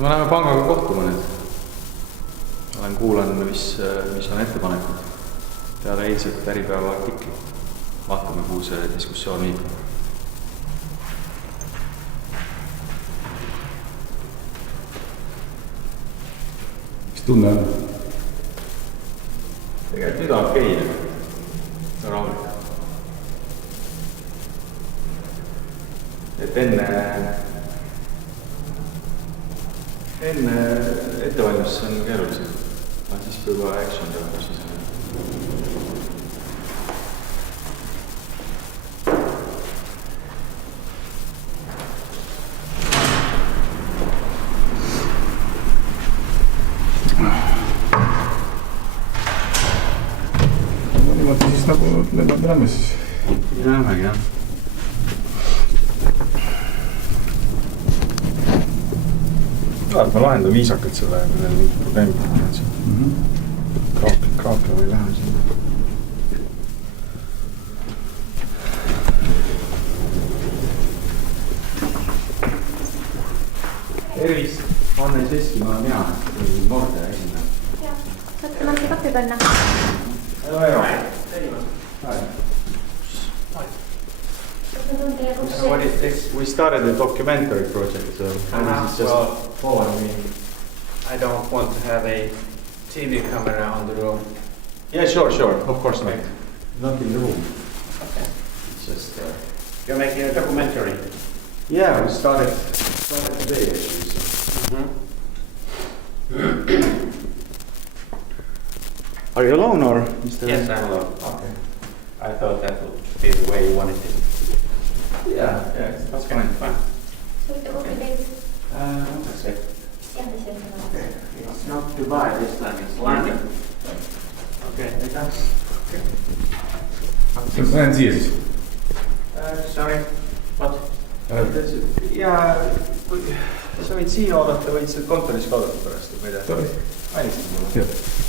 no me läheme pangaga kohtuma nüüd. Olen kuulanud, mis on ettepanekud peale eilset Äripäeva artikli. Vaatame, kuhu see diskussioon viib. Mis tunne on? Tegelikult nüüd on okei. Rahulik. Et enne ettevalmistus on keerulisem. Siis kui juba action tõenäoliselt siis on. No niimoodi siis nagu me näeme siis. Näemegi, jah. Ma lahendan viisakalt selle, millel mingid probleemid on. Kraapia või lähe siin. Tervist! Anne Sestimaa on mina, Nordea esindaja. Jah, saate ma see kapi panna? We started the documentary project, so Well, follow me. I don't want to have a TV camera on the room. yeah, sure, of course not. Not in the room. Okay. It's just You're making a documentary. yeah, we started today actually. So. Are you alone or Mr. Yes, I'm alone. Okay. I thought that would be the way you wanted it. Yeah, that's fine. Soovite kopi teid? That's it. Jah, mis see on? Okay. It's not Dubai this time, it's London. Okay. Ma jään siia siis. Sorry, what? ja kui sa võid siia oodata, võid seal kontoris ka oodata pärast, või mida? Sorry. Välistada mulle. Jah.